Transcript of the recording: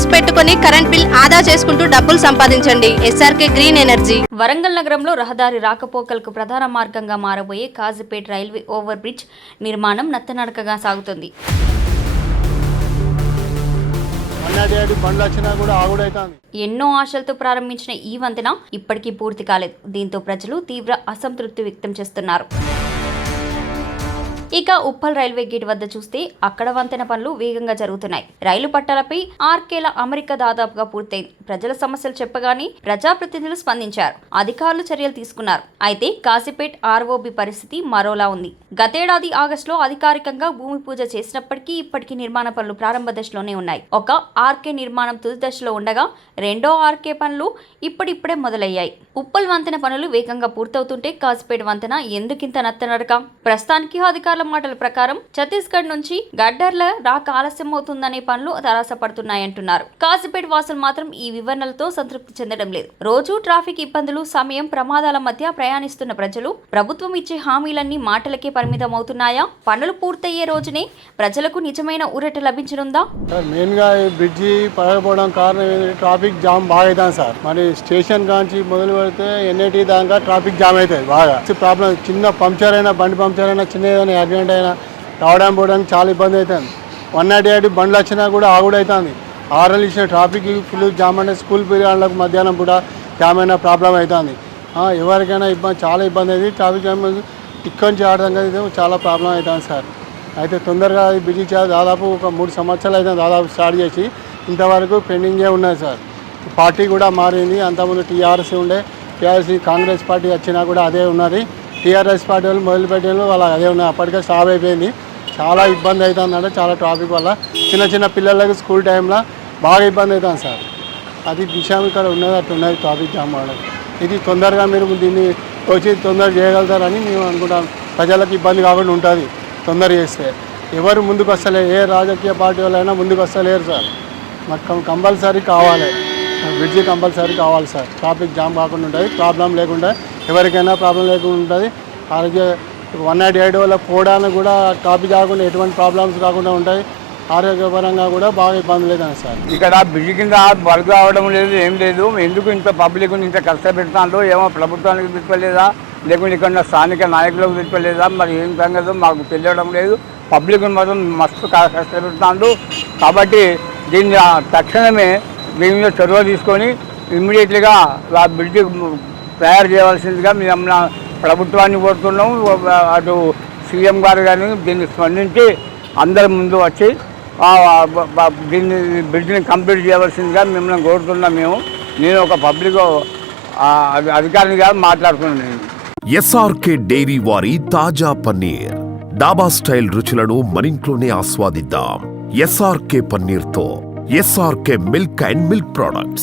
Panels పెట్టుకుని current bill ఆదా చేసుకుంటూ డబ్బులు సంపాదించండి. SRK green energy. వరంగల్ నగరంలో రహదారి రాకపోకలకు ప్రధాన మార్గంగా మారబోయే కాజీపేట్ రైల్వే ఓవర్ బ్రిడ్జ్ నిర్మాణం నత్తనడకగా సాగుతుంది. ఎన్నో ఆశలతో ప్రారంభించిన ఈ వంతెన ఇప్పటికీ పూర్తి కాలేదు. దీంతో ప్రజలు తీవ్ర అసంతృప్తి వ్యక్తం చేస్తున్నారు. ఇక ఉప్పల్ రైల్వే గేట్ వద్ద చూస్తే అక్కడ వంతెన పనులు వేగంగా జరుగుతున్నాయి. రైలు పట్టాలపై ఆర్కేల అమరిక దాదాపుగా పూర్తయింది. ప్రజల సమస్యలు చెప్పగానే ప్రజాప్రతినిధులు స్పందించారు. అధికారులు చర్యలు తీసుకున్నారు. అయితే కాజీపేట్ ఆర్ఓబి పరిస్థితి మరోలా ఉంది. గతేడాది ఆగస్టులో అధికారికంగా భూమి పూజ చేసినప్పటికీ ఇప్పటికీ నిర్మాణ పనులు ప్రారంభ దశలోనే ఉన్నాయి. ఒక ఆర్కే నిర్మాణం తుది దశలో ఉండగా రెండో ఆర్కే పనులు ఇప్పుడిప్పుడే మొదలయ్యాయి. ఉప్పల్ వంతెన పనులు వేగంగా పూర్తవుతుంటే కాజీపేట్ వంతెన ఎందుకింత నత్తనడక? ప్రస్తుతానికి అధికారుల మాటల ప్రకారం ఛత్తీస్గఢ్ నుంచి గడ్డర్ల రాక ఆలస్యం అవుతుందనే పనులు తారసపడుతున్నాయంటున్నారు. కాజీపేట్ వాసులు మాత్రం ఈ వివరణలతో సంతృప్తి చెందడం లేదు. రోజు ట్రాఫిక్ ఇబ్బందులు, సమయం, ప్రమాదాల మధ్య ప్రయాణిస్తున్న ప్రజలు ప్రభుత్వం ఇచ్చే హామీలన్నీ మాటలకే పరిమితం అవుతున్నాయా? పనులు పూర్తయ్యే రోజునే ప్రజలకు నిజమైన ఊరట లభించనుందా? మెయిన్ గా బ్రిడ్జి పడకపోవడం కారణం ఏంటంటే ట్రాఫిక్ జామ్ బాగా అవుతుంది సార్. మరి స్టేషన్ కాంచి మొదలు పెడితే ఎన్ఐటి దాకా ట్రాఫిక్ జామ్ అవుతుంది బాగా. ప్రాబ్లం చిన్న పంక్చర్ అయినా, బండి పంక్చర్ అయినా, చిన్న ఏదైనా యాక్సిడెంట్ అయినా రావడానికి పోవడానికి చాలా ఇబ్బంది అవుతుంది. 198 బండ్లు వచ్చినా కూడా ఆగుడు అవుతుంది. ఆర్ఎల్ ఇచ్చిన ట్రాఫిక్ ఫుల్ జామ్ అంటే స్కూల్ పీరియడ్లకు మధ్యాహ్నం కూడా జామ్ అయినా ప్రాబ్లం అవుతుంది. ఎవరికైనా ఇబ్బంది, చాలా ఇబ్బంది అవుతుంది. ట్రాఫిక్ జామ్ ఇక్కడి నుంచి ఆడడం కదా చాలా ప్రాబ్లం అవుతుంది సార్. అయితే తొందరగా బ్రిడ్జి దాదాపు ఒక 3 సంవత్సరాలు అయితే దాదాపు స్టార్ట్ చేసి ఇంతవరకు పెండింగే ఉన్నది సార్. పార్టీ కూడా మారింది. అంతకుముందు టీఆర్ఎస్ ఉండే, టీఆర్ఎస్ కాంగ్రెస్ పార్టీ వచ్చినా కూడా అదే ఉన్నది. టీఆర్ఎస్ పార్టీ వాళ్ళు మొదలుపెట్టిన వాళ్ళు అదే ఉన్నాయి. అప్పటికే స్టాప్ అయిపోయింది. చాలా ఇబ్బంది అవుతుందంటే చాలా ట్రాఫిక్ వల్ల చిన్న చిన్న పిల్లలకి స్కూల్ టైంలో బాగా ఇబ్బంది అవుతుంది సార్. అది విషయం ఇక్కడ ఉన్నది, అట్లా ఉన్నది ట్రాఫిక్ జామ్ అవ్వడం. ఇది తొందరగా మీరు దీన్ని వచ్చి తొందరగా చేయగలుగుతారని మేము అనుకుంటాం. ప్రజలకు ఇబ్బంది కాకుండా ఉంటుంది తొందర చేస్తే. ఎవరు ముందుకు వస్తలేరు, ఏ రాజకీయ పార్టీ వాళ్ళైనా ముందుకు వస్తలేరు సార్. మాకు కంపల్సరీ కావాలి, బ్రిడ్జి కంపల్సరీ కావాలి సార్. ట్రాఫిక్ జామ్ కాకుండా ఉంటుంది, ప్రాబ్లం లేకుండా, ఎవరికైనా ప్రాబ్లం లేకుండా ఉంటుంది. అలాగే 198 వల్ల పోవడానికి కూడా ట్రాఫిక్ కాకుండా ఎటువంటి ప్రాబ్లమ్స్ కాకుండా ఉంటాయి. ఆరోగ్యపరంగా కూడా బాగా ఇబ్బంది లేదని సార్. ఇక్కడ బ్రిడ్జి కింద వర్క్ రావడం లేదు, ఏం లేదు. ఎందుకు ఇంత పబ్లిక్ ఇంత కష్టపెడతాందో ఏమో ప్రభుత్వానికి తెప్పలేదా, లేకుంటే ఇక్కడ స్థానిక నాయకులకు తెప్పలేదా, మరి ఏం సంగతో మాకు తెలియడం లేదు. పబ్లిక్ మాత్రం మస్తు కష్టపెడతాడు. కాబట్టి దీన్ని తక్షణమే దీని మీద చొరవ తీసుకొని ఇమ్మీడియట్లీగా ఆ బ్రిడ్జి తయారు చేయవలసిందిగా మేము ప్రభుత్వాన్ని కోరుతున్నాము. అటు సీఎం గారు కానీ దీన్ని స్పందించి అందరి ముందు వచ్చి దీన్ని బ్రిడ్జిని కంప్లీట్ చేయవలసిందిగా మిమ్మల్ని కోరుతున్నాం. నేను ఒక పబ్లిక్ అధికారిగా మాట్లాడుతున్నాను. ఎస్ఆర్కే డైరీ వారి తాజా పన్నీర్, డాబా స్టైల్ రుచులను మనింట్లోనే ఆస్వాదిద్దాం. ఎస్ఆర్కే పన్నీర్తో SRK milk and milk products.